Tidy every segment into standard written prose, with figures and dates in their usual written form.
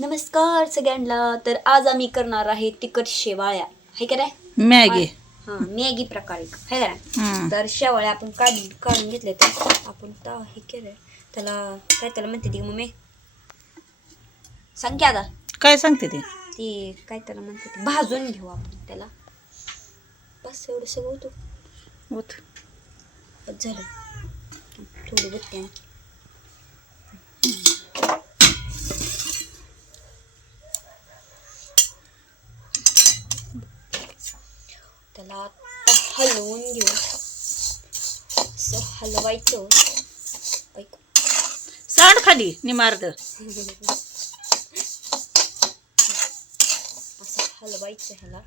नमस्कार सगळ्यांना. तर आज आम्ही करणार आहे तिखट शेवाळ्या. हे काय मॅगी. हां मॅगी प्रकार एक है का. तर शेवाळ्या आपण काढून घेतले. तर आपण हे केलं त्याला काय त्याला म्हणते ती मम्मी सांग की आता काय सांगते ते ती काय त्याला म्हणते ती भाजून घेऊ आपण त्याला. बस एवढं सगळं होतं बस झालं. थोडं बघते त्याला हलवून घेऊ. असं हलवायचं. सांड खाली निमार्द. असं हलवायचं ह्याला.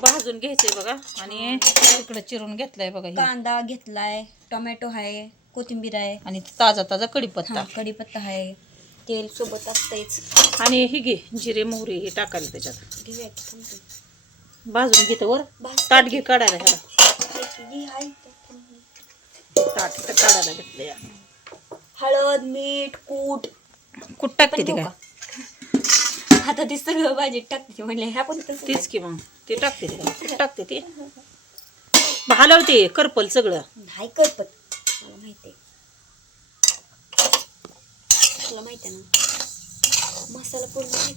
भाजून घ्यायचंय बघा. आणि इकडे चिरून घेतलाय बघा. कांदा घेतलाय, टोमॅटो आहे, कोथिंबीर आहे आणि ताजा ताजा कढीपत्ता. कढीपत्ता आहे. तेल सोबत असतेच. आणि ही घे जिरे मोहरी हे टाकायला त्याच्यात. घेऊया भाजून घेतो वर. ताट घे काढायला ह्याला. ताट इथं काढायला घेतलं या. हळद मीठ कूट टाकते ते काय आता ती सगळं भाजीत टाकते म्हणले ह्या पण तीच की मग ते टाकते ते काय कुठं टाकते ते हलवते करपल सगळं. नाही करपत मला माहिती आहे. तुला माहिती आहे ना मसाला पूर्ण नाही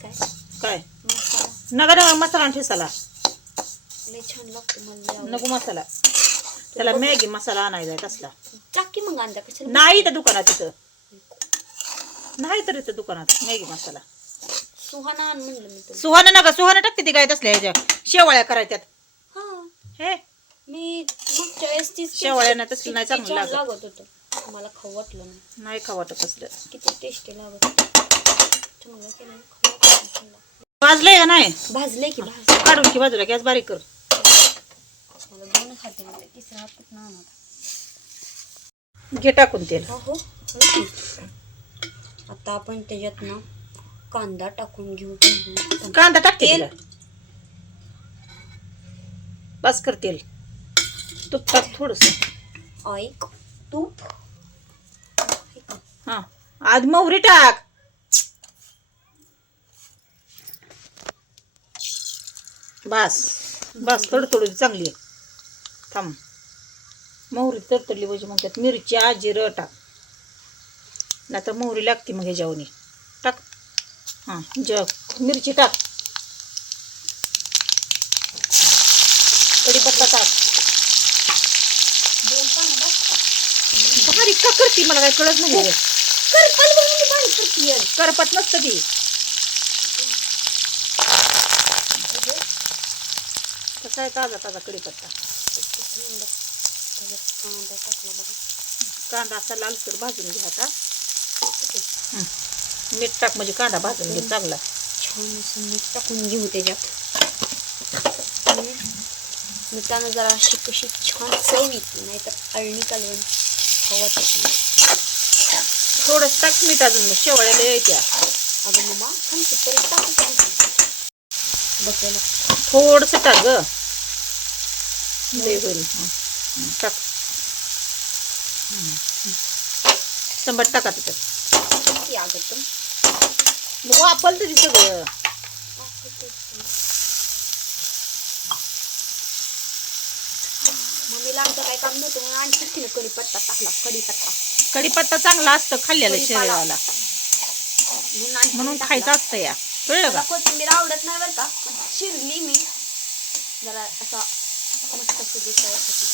काय मसाला नका मसाला ठेसाला लय छान लागतो मला. नको मसाला. त्याला मॅगी मसाला आणायचा तसला. टाकी मग आणता कशाला. नाही तर दुकानात तिथं नाही तर इथं दुकानात मॅगी मसाला. सुहाना आण म्हणलं मी तुला. सुहाना नका सुहाना टाकते ती काय तसल्या ह्याच्या शेवाळ्या करायच्यात. हे मी मागच्या वेळेस तीच शेवाळ्या तसलं नाही चांगलं लागत होतं. मला खाऊ वाटलं नाही खाऊ वाटत असलं. किती टेस्टी लागत चांगलं केलं. खाऊ भाजलंय का नाही. भाजले की काढून की बाजूला गॅस बारीक कर. मला दोन खाते म्हणजे तिसरा हात ना घे टाकून तेल. हो आता आपण त्याच्यात ना कांदा टाकून घेऊ. कांदा टाकते तिला. बस कर तेल. तूप टाक थोडस. ऐक तूप. हा आज मोहरी टाक. बस बस थोडं थोडी चांगली आहे. थांब मोहरी तरतरली पाहिजे. मग त्यात मिरच्या जिरं टाक. नाही तर मोहरी लागते मग ह्याच्यावणी टाक. हां मिरची टाक. कढीपत्ता टाक. बारीक का करते मला काय कळत नाही. करपत नसतं ती. कसा आहे ताजा ताजा कढीपत्ता. कांदा असा लालसर भाजून घ्या आता. मीठ टाक म्हणजे कांदा भाजून घे चांगला. छान असं मीठ टाकून घेऊ त्याच्यात. मिठानं जरा अशी कशी छान चव येते. नाहीतर अळणी कालवण खावत थोडंच टाक मीठ अजून शेवाळ्याला यायच्या. अगं मम्मा सांगते परत टाकू बघायला. थोडंसं टाक ग. टाक संबाट टाका त्याच्यात. मग वापल तरी सगळं. मम्मीला आमचं काय काम नव्हतं म्हणून आणखी तिने कढीपत्ता टाकला. कढीपत्ता चांगला असतं खाल्लेलं शरीराला म्हणून खायचं असतं या. कळलं का. कोथिंबीर आवडत नाही बरं का. शिरली मी जरा असा मस्त दिसायसाठी.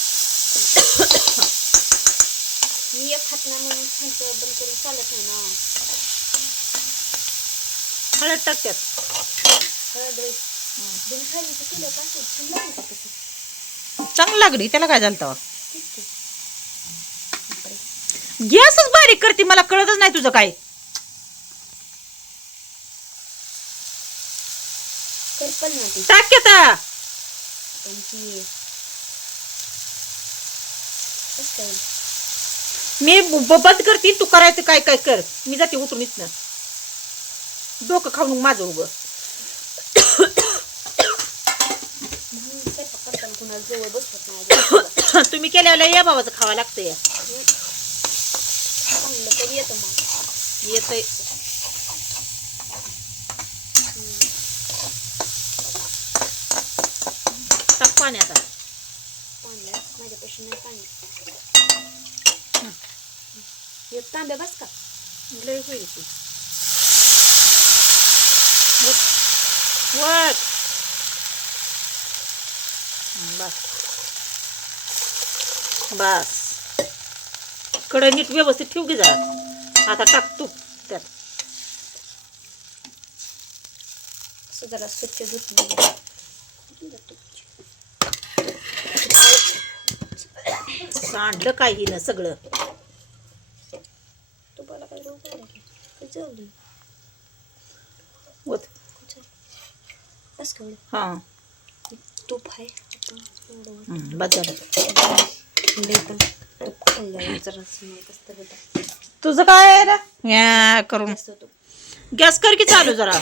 मी एक खात नाही म्हणून खायचं बंद करून चालत नाही ना. हळद टाकतात. हळद खायची किलो का छान लागेल का तसं. चांगलं लागली त्याला काय झालं. गॅसच बारीक करते मला कळतच नाही तुझं काय. करपल ना ती. टाक आता. मी बंद करते तू करायचं काय काय कर. मी जाते उतरून इथनं. डोकं खाऊन माझं उगं. तुम्ही केल्यावर या बाबाचं खावा लागतं या. चांगलं तर येतं मग. येतंय. पाणी आता. पाणी माझ्यापाशी नाही पाणी. एक तांब्या बस का लय होईल की. वत बस बस. कढई नीट व्यवस्थित ठेव की जरा. आता टाक तूप त्यात. असं जरा स्वच्छ धुतलं. सांडलं काही ना सगळं. तुपाला काय रोग वत. बस केवढं हां तूप आहे. बस झालं. तूप खाल्ल्यावर जरा कसं होतं. तुझं काय आहे रे? या करून जास्त तूप. गॅस कर की चालू जरा.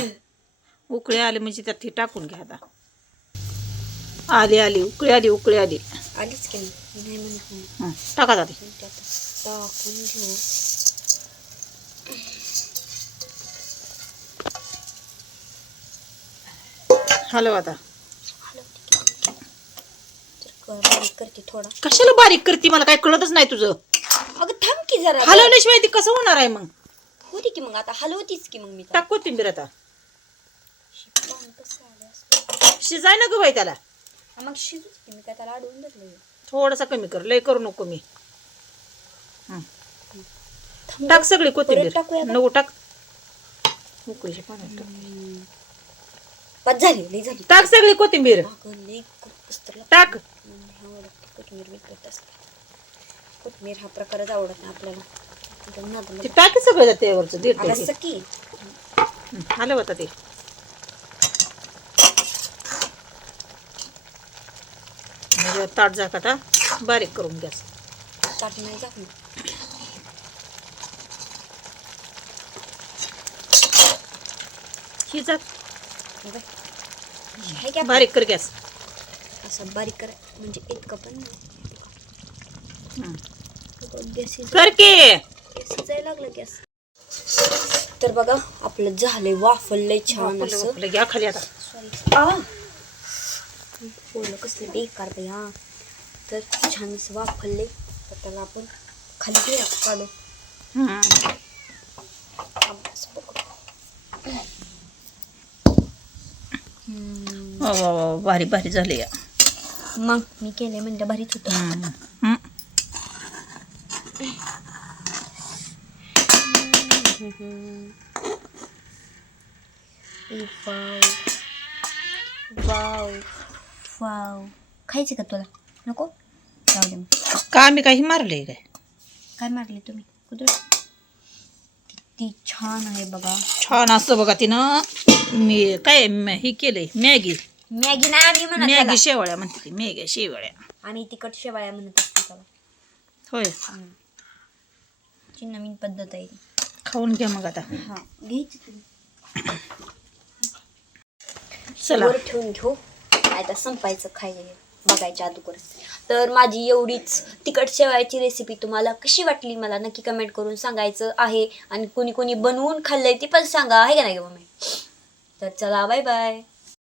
उकळी आली म्हणजे त्यात हे टाकून घ्या आता. आली आली उकळी आली उकळी आली. आलीच की नाही म्हणत नाही. टाका जाते. टाकून घेऊ. हलव आता. बारीक करते थोडा. कशाला बारीक करते मला काय कळतच नाही तुझं. अगं थांब की जरा. हलवल्याशिवाय ती कसं होणार आहे मग. होती की मग आता हलवतीच की मग मी. टाक कोथिंबीर आता. पाणी कसं आलं असतं. शिजाय ना ग बाई त्याला. मग शिजूच की मी काय त्याला अडवून धरलं. थोडासा कमी कर लय करू नको मी. टाक सगळी कोथिंबीर. टाकूया का? नको टाक. उकळीच्या पाण्यात टाक. पाच झाली लई झाली. टाक सगळी कोथिंबीर. अगं लई पुस्तकला टाक. कोथिंबीर विकत असते. कोथिंबीर हा प्रकारच आवडत नाही आपल्याला. ते टाक सगळं त्यावरचं देत असं की हलव आता ते. म्हणजे ताट झाक आता बारीक करून गॅस. ताट नाही झाकून. ही जात हे काय बारीक कर गॅस. असं बारीक कर म्हणजे इतकं पण नाही. गॅस कर की. शिजायला लागलं गॅस. तर बघा आपलं झालंय वाफल लय छान असं. घ्या खाली आता. सॉरी बोललं कसलं बेकार बाई. हा तर छान असं वाफलले. तर त्याला आपण खाली घेऊया काढू. भारी भारी झाले या. मग मी केले म्हणजे भारीच होतं. वाव वाव खायचं का तुला. नको जाऊ दे मग. का मी काही मारले काय. काय मारले तुम्ही कुठं. किती छान आहे बघा. छान असं बघा तिनं. मी काय हे केलंय मॅगी. मॅगी नाही आम्ही म्हणत मॅगी शेवळ्या म्हणते ती. मॅगी शेवळ्या. आम्ही तिखट शेवाळ्या म्हणत असतो त्याला. होय ची नवीन पद्धत आहे. खाऊन घ्या मग आता. हा घ्यायची तुम्ही. चला वर ठेवून घेऊ. काय तर संपायचं खायला बघायच्या अगोदरच. तर माझी एवढीच तिखट शेवाळ्याची रेसिपी तुम्हाला कशी वाटली मला नक्की कमेंट करून सांगायचं आहे. आणि कोणी कोणी बनवून खाल्लंय ते पण सांगा आहे का नाही मम्मी. तर चला बाय बाय.